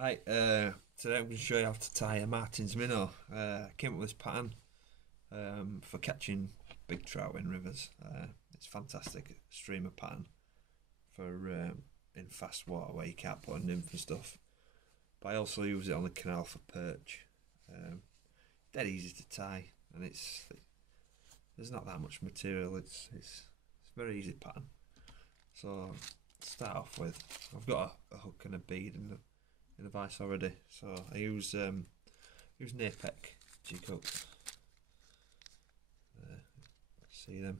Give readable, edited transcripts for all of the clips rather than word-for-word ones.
Hi, today I'm going to show you how to tie a Martin's minnow. I came up with this pattern for catching big trout in rivers. It's a fantastic streamer pattern for in fast water where you can't put a nymph and stuff. But I also use it on the canal for perch. Dead easy to tie, and there's not that much material. It's a very easy pattern. So to start off with, I've got a hook and a bead in the vise already, so I use Napek jig hooks. See them?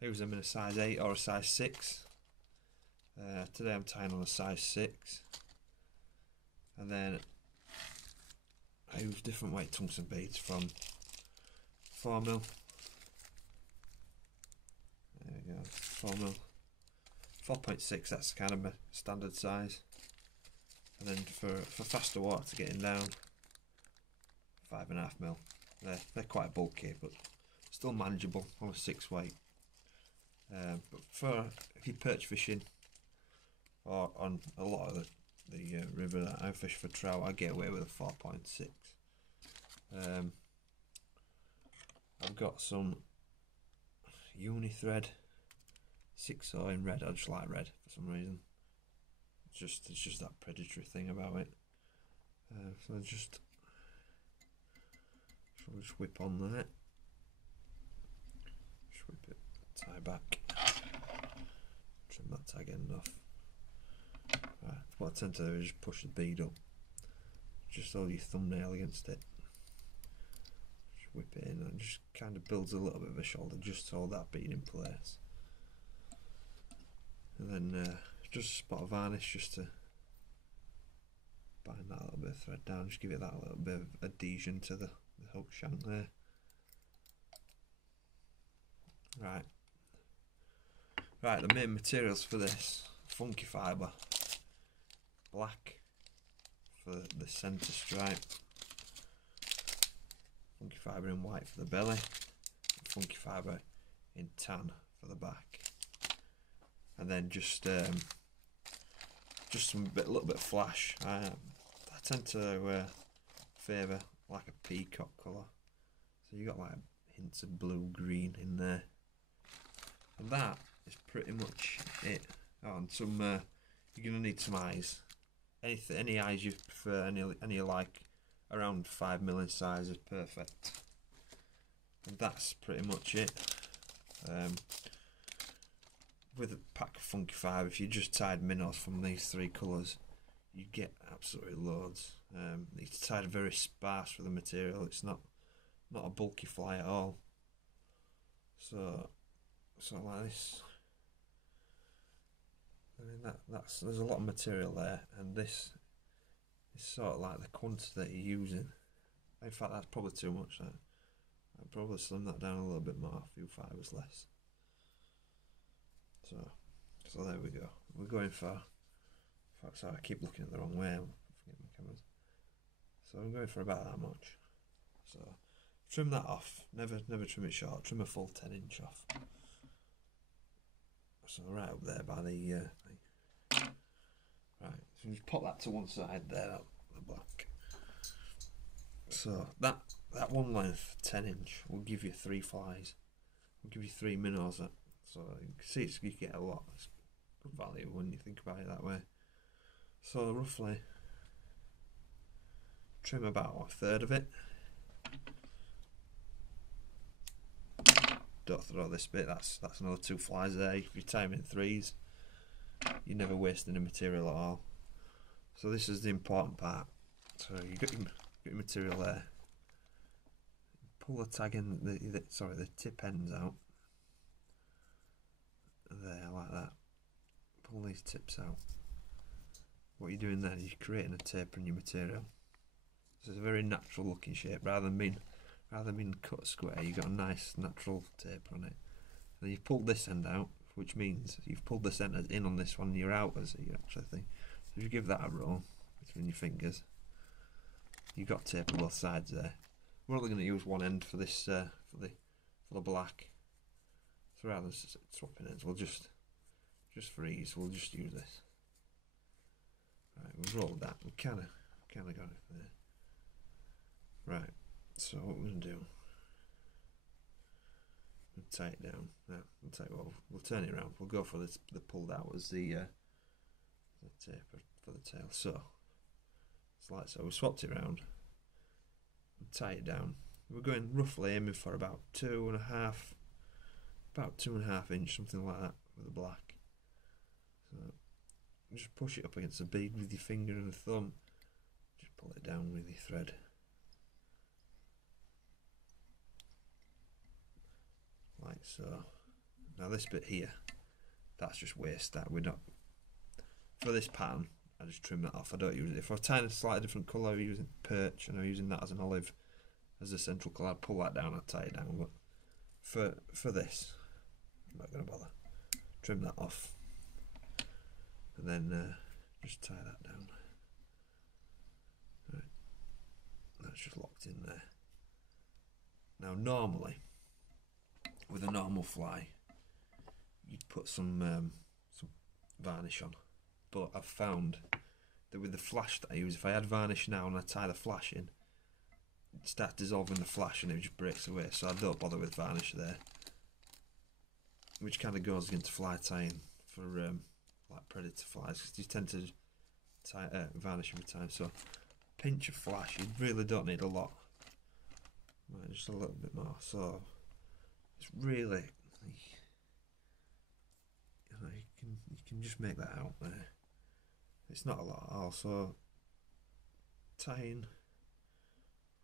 I use them in a size 8 or a size 6. Today I'm tying on a size 6, and then I use different weight tungsten beads from 4mm. There we go, 4mm. 4.6, that's kind of a standard size. And then for faster water to get in down, 5.5mm. They're quite bulky, but still manageable on a 6 weight. But if you're perch fishing, or on a lot of the river that I fish for trout, I get away with a 4.6. I've got some uni thread 6/0 in red. I just like red for some reason. It's just that predatory thing about it. So just whip on that. Just whip it, tie back, trim that tag end off. Right, what I tend to do is just push the bead up. Just hold your thumbnail against it. Just whip it in, and it just kind of builds a little bit of a shoulder just to hold that bead in place. And then just a spot of varnish just to bind that little bit of thread down, just give it that little bit of adhesion to the hook shank there. Right, the main materials for this: funky fibre, black for the centre stripe, funky fibre in white for the belly, funky fibre in tan for the back. And then just some little bit of flash. I tend to favour like a peacock colour, so you got like hints of blue, green in there, and that is pretty much it. Oh, and some you're gonna need some eyes. Any eyes you prefer, any you like, around 5mm in size is perfect. And that's pretty much it. With a pack of funky fibre, if you just tied minnows from these 3 colours, you get absolutely loads. It's tied very sparse with the material. It's not a bulky fly at all. So like this. I mean there's a lot of material there, and this is sort of like the quantity that you're using. In fact, that's probably too much. I'd probably slim that down a little bit more, a few fibres less. So there we go. We're going for. Sorry, I keep looking at the wrong way. I'm forgetting my cameras. So I'm going for about that much. So trim that off. Never trim it short. Trim a full 10" off. So right up there by the thing. Right. So just pop that to one side there. The black. So that one length 10" will give you 3 flies. Will give you 3 minnows. So you can see you get a lot. It's good value when you think about it that way. So roughly trim about 1/3 of it. Don't throw this bit. That's another 2 flies there. If you tie them in 3s, you're never wasting the material at all. So this is the important part. So you got your material there. Pull the tag in the tip ends out. There, like that. Pull these tips out. What you're doing then is you're creating a taper in your material. This is a very natural looking shape, rather than being cut square. You've got a nice natural taper on it. And then you've pulled this end out, which means you've pulled the centre in on this one, your outers, you actually think. So if you give that a roll between your fingers, you've got tape on both sides there. We're only going to use one end for this for the black. So rather than swapping ends, we'll just for ease, we'll just use this. Right, we've rolled that. We kind of got it there. Right. So what we're gonna do? We'll tie it down. Now we'll tell you what. We'll turn it around. We'll go for this. The pulled out as the taper for the tail. So it's like so. We swapped it around. We'll tie it down. We're going roughly aiming for about 2.5, about 2.5 inch, something like that, with the black. So just push it up against the bead with your finger and the thumb. Just pull it down with your thread. Like so. Now this bit here, that's just waste. That we're not, for this pattern, I just trim that off. I don't use it. If I'm tying a slightly different colour, I'm using perch and I'm using that as an olive as the central colour, I'd pull that down, I'd tie it down. But for this, I'm not going to bother. Trim that off. And then just tie that down. Right. That's just locked in there. Now normally, with a normal fly, you'd put some varnish on. But I've found that with the flash that I use, if I add varnish now and I tie the flash in, it starts dissolving the flash and it just breaks away. So I don't bother with varnish there. Which kind of goes against fly tying for like predator flies, because you tend to tie varnish every time. So pinch of flash, you really don't need a lot. Right, just a little bit more. So it's really, you can just make that out there. It's not a lot at all. So tying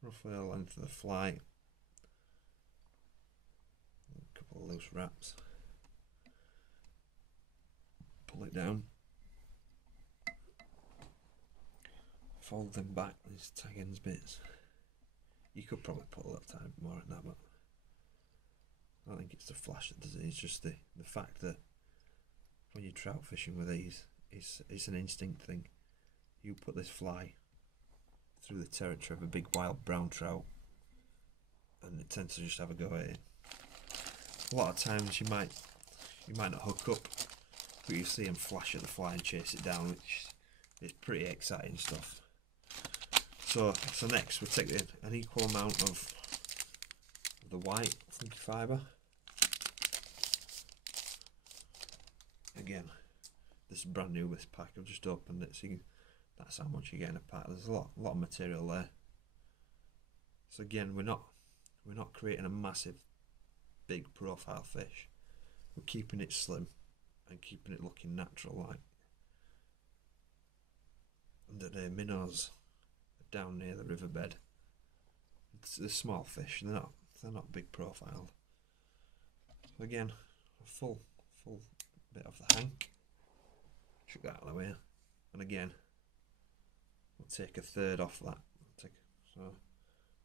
roughly the length of the fly, a couple of loose wraps, pull it down, fold them back, these tag ends bits. You could probably put a little tiny bit more in that, but I don't think it's the flash that does it. It's just the fact that when you're trout fishing with these, it's an instinct thing. You put this fly through the territory of a big wild brown trout and it tends to just have a go at it. A lot of times you might not hook up, but you see them flash at the fly and chase it down, which is pretty exciting stuff. So next we take an equal amount of the white funky fibre. Again, this is brand new, this pack. I've just opened it, so that's how much you get in a pack. There's a lot of material there. So again, we're not creating a massive, big profile fish. We're keeping it slim and keeping it looking natural, like. And the minnows are down near the riverbed. They're small fish. They're not big profile. So again, a full bit of the hank. Chuck that out of the way, and again, we'll take a third off that. So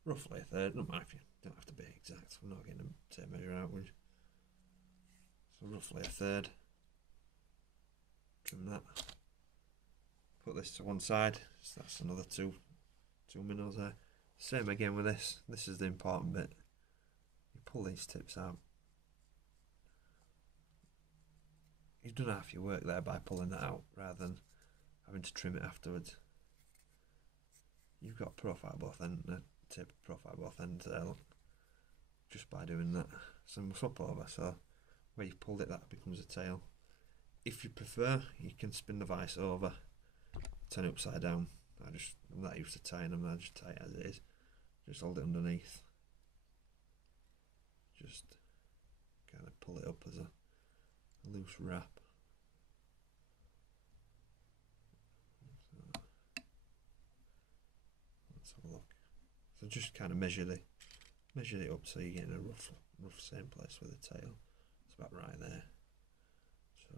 roughly a third. Don't mind if you don't have to be exact. I'm not getting a tape measure out. So roughly a third. Trim that. Put this to one side. So that's another two minnows there. Same again with this. This is the important bit. You pull these tips out. You've done half your work there by pulling that out rather than having to trim it afterwards. You've got profile both ends, tip profile both ends there, look, just by doing that. So we'll swap over, so where you've pulled it, that becomes a tail. If you prefer, you can spin the vise over, turn it upside down. I'm not used to tying them, I just tie it as it is. Just hold it underneath. Just kind of pull it up as a loose wrap. So, let's have a look. So just kind of measure it up so you're getting a rough same place with the tail. It's about right there. So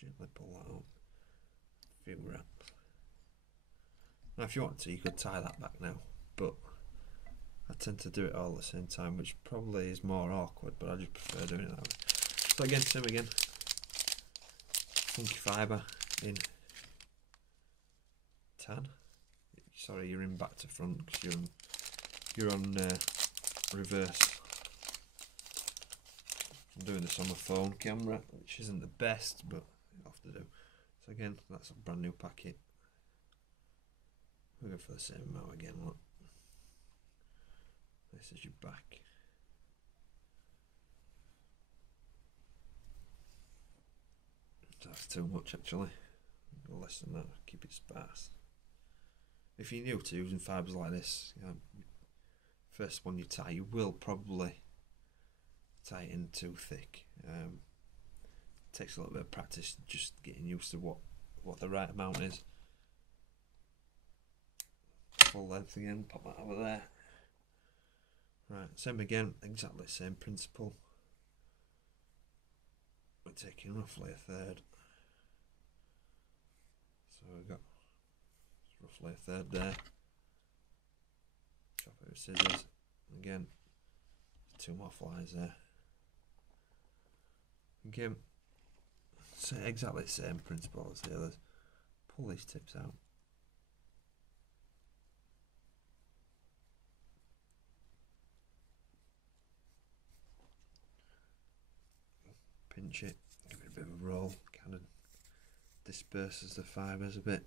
gently pull that up. A few wraps. Now if you want to, you could tie that back now, but I tend to do it all at the same time, which probably is more awkward, but I just prefer doing it that way. So again, same again. Funky fibre in tan. Sorry, you're in back to front because you're on reverse. I'm doing this on my phone camera, which isn't the best, but it'll have to do. So again, that's a brand new packet. We'll go for the same amount again, look. This is your back. That's too much actually. Go less than that, keep it sparse. If you're new to using fibres like this, first one you tie, you will probably tie it in too thick. Takes a little bit of practice just getting used to what the right amount is. Full length again, pop that over there. Right, same again, exactly same principle. We're taking roughly a third. So we've got roughly a third there. Chop it with scissors. Again, 2 more flies there. Again, so exactly the same principle as the others. Pull these tips out. Pinch it, give it a bit of a roll, kind of disperses the fibres a bit.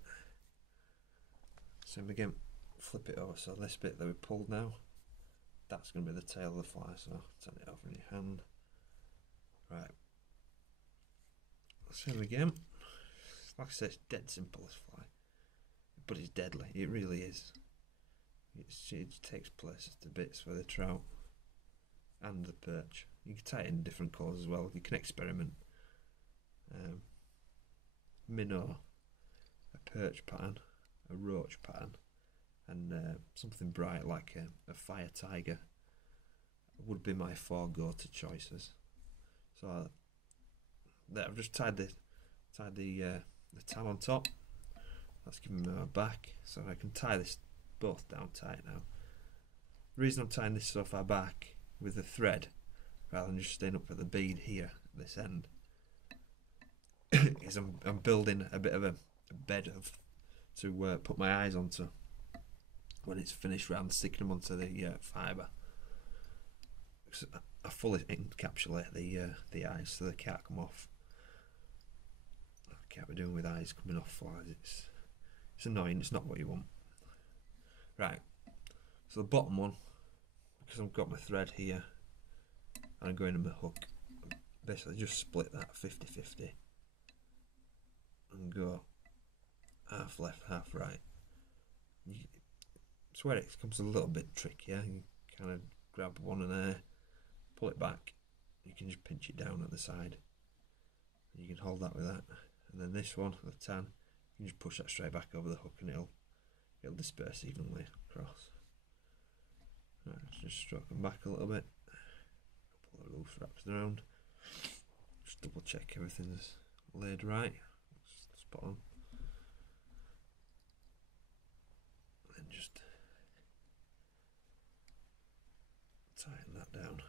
Same again, flip it over, so this bit that we pulled now, that's going to be the tail of the fly, so turn it over in your hand. Right, same again. Like I said, it's dead simple, this fly, but it's deadly, it really is. It takes places to bits for the trout and the perch. You can tie it in different colours as well, you can experiment. Minnow, a perch pattern, a roach pattern, and something bright like a fire tiger would be my 4 go-to choices. So there, I've just tied the tail on top. That's giving me my back, so I can tie this both down tight now. The reason I'm tying this so far back with the thread, rather than just staying up at the bead here at this end, is I'm building a bit of a bed to put my eyes onto when it's finished, rather than sticking them onto the fibre. I fully encapsulate the eyes so they can't come off. I can't be doing with eyes coming off flies. It's annoying. It's not what you want. Right. So the bottom one, because I've got my thread here and I'm going in my hook, basically just split that 50-50 and go half left, half right. It's where it becomes a little bit trickier. You kind of grab one in there, pull it back, you can just pinch it down at the side. You can hold that with that. And then this one, the tan, you can just push that straight back over the hook and it'll disperse evenly across. Right, just stroke them back a little bit. Pull the loose wraps around. Just double check everything's laid right. Spot on. And then just tighten that down.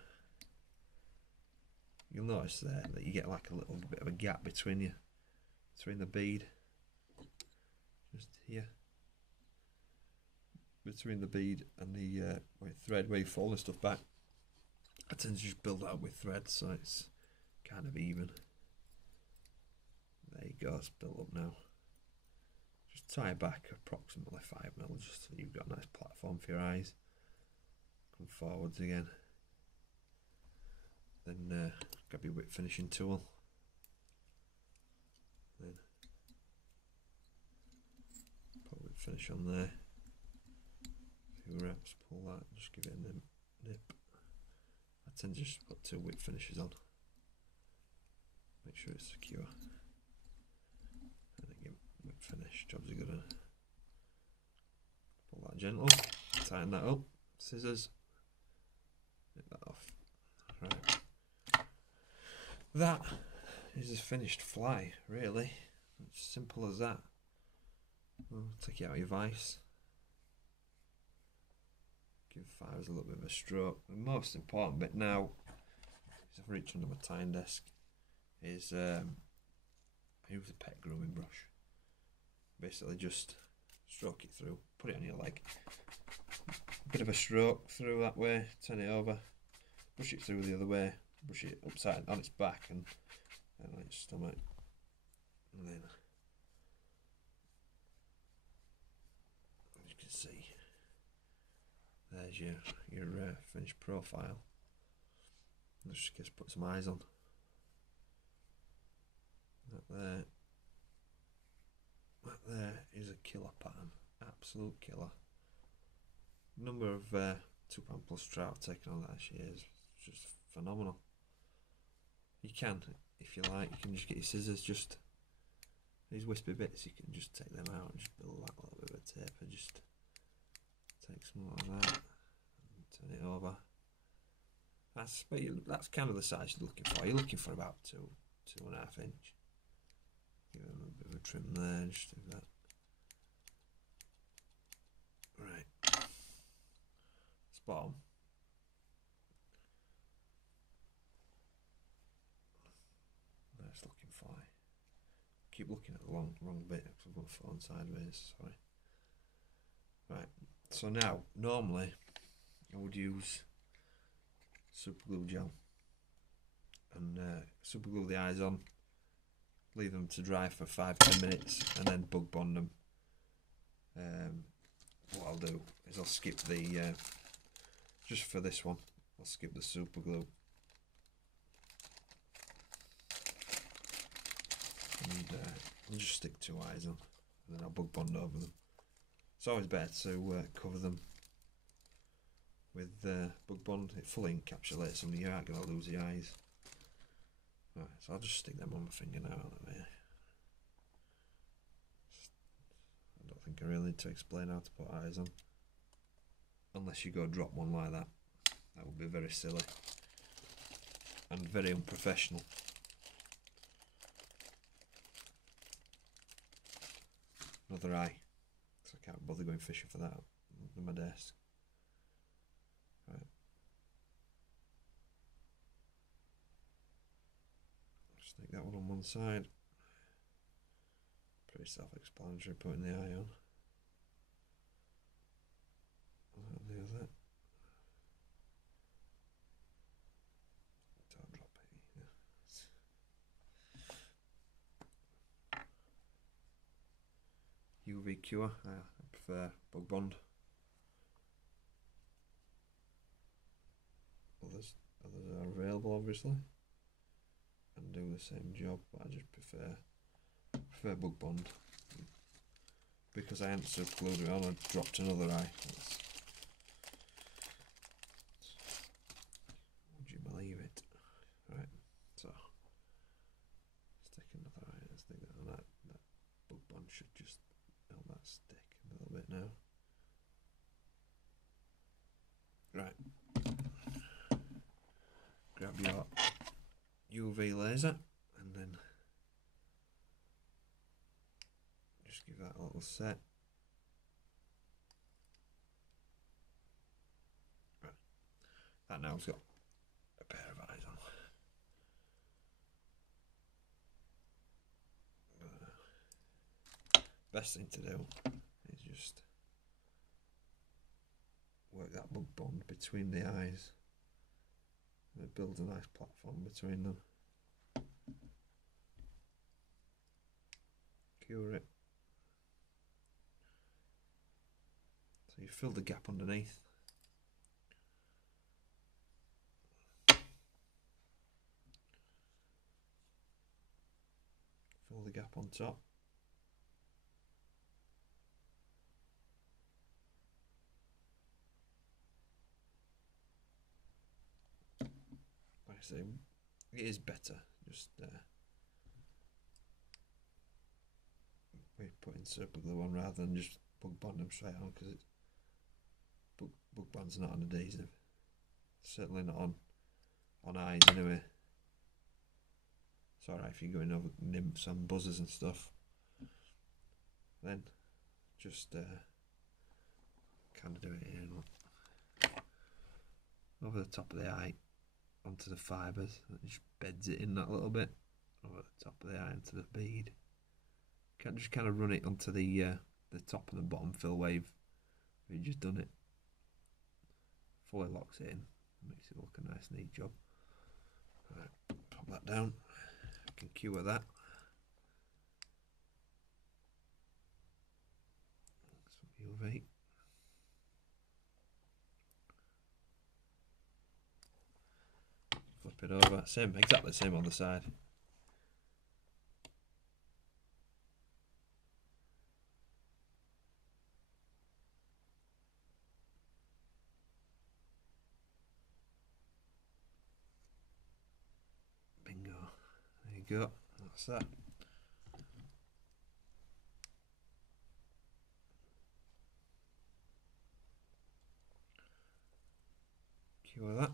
You'll notice there that you get like a little bit of a gap between the bead. Just here. Between the bead and the thread where you fold the stuff back. I tend to just build that with thread so it's kind of even. There you go, it's built up now. Just tie it back approximately 5mm just so you've got a nice platform for your eyes. Come forwards again. Then grab your whip finishing tool. Then put whip finish on there. A few wraps, pull that, just give it a nip. I tend to just put 2 whip finishes on. Make sure it's secure. And again, whip finish, job's a good one. Pull that gentle, tighten that up, scissors, nip that off. Right. That is a finished fly, really. It's simple as that. Well, take it out of your vise. Give fibres a little bit of a stroke. The most important bit now, is I've reached under my tying desk, is I use a pet grooming brush. Basically just stroke it through, put it on your leg. A bit of a stroke through that way, turn it over, brush it through the other way, brush it upside on its back and on its stomach. And then see. There's your finished profile. Let's just put some eyes on. That there is a killer pattern, absolute killer. Number of 2 pound plus trout taken on that this year is just phenomenal. You can, if you like, you can just get your scissors, just these wispy bits, you can just take them out and just build that little bit of tape and just take some like that and turn it over. That's kind of the size you're looking for. You're looking for about 2.5 inch. Give them a bit of a trim there, just do that. Right. Spot on. Nice looking fly. Keep looking at the wrong bit because I've got the phone sideways, sorry. Right, so now, normally, I would use super glue gel and super glue the eyes on, leave them to dry for 5-10 minutes and then bug bond them. What I'll do is I'll skip the, just for this one, I'll skip the super glue. And I'll just stick 2 eyes on and then I'll bug bond over them. It's always better to cover them with bug bond. It fully encapsulates them, you aren't going to lose the eyes. Right, so I'll just stick them on my finger now. I don't think I really need to explain how to put eyes on. Unless you go drop one like that. That would be very silly. And very unprofessional. Another eye. So I can't bother going fishing for that on my desk. Right. Stick that one on one side. Pretty self-explanatory putting the eye on. On the other. Don't drop it. Yeah. UV cure. I prefer bug bond. Others are available, obviously, and do the same job, but I just prefer bug bond because I hadn't super glued it on. I dropped another eye. Would you believe it? Right, so stick another eye. Let's stick that on that. That bug bond should just help that stick a little bit now. Right. Grab your UV laser and then just give that a little set. Right. That now's got a pair of eyes on. Best thing to do is just work that bug bond between the eyes. It builds a nice platform between them. Cure it. So you fill the gap underneath. Fill the gap on top. So it is better just we're putting super glue on rather than just bug bond them straight on, because it's bug bond's not an adhesive, certainly not on eyes anyway. It's alright if you're going over nymphs and buzzers and stuff, then just kind of do it here, look. Over the top of the eye onto the fibres, and just beds it in that little bit over the top of the eye into the bead. Can't just kind of run it onto the top and the bottom fill wave. We've just done it. Fully locks it in, makes it look a nice neat job. Right, pop that down. I can cure that. Some UV. it over. Same, exactly the same on the side. Bingo. There you go. That's that. Cure that.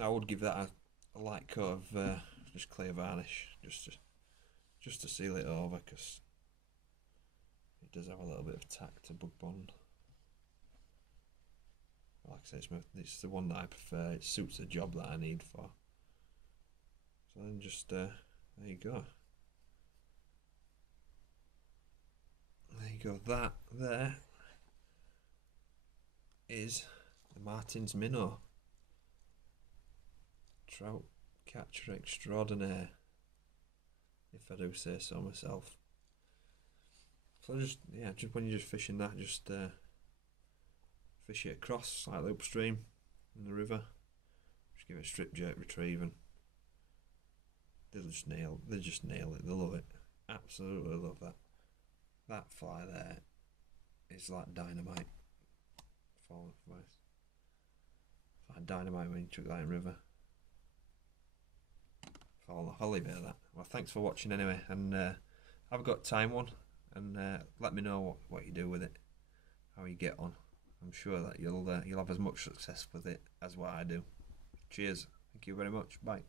I would give that a light coat of just clear varnish, just to seal it over, because it does have a little bit of tack to bug bond. Like I say, it's the one that I prefer. It suits the job that I need for. So then just there you go. There you go. That there is the Martin's Minnow. Trout catcher extraordinaire, if I do say so myself. So just when you're just fishing that, just fish it across like upstream in the river. Just give it a strip jerk retrieve, and they just nail it. They love it. Absolutely love that. That fly there is like dynamite. Falling twice. It's like dynamite when you chuck that in river. I'll leave it at that. Well, thanks for watching anyway, and I've got time one, and let me know what you do with it, how you get on. I'm sure that you'll have as much success with it as what I do. Cheers. Thank you very much. Bye.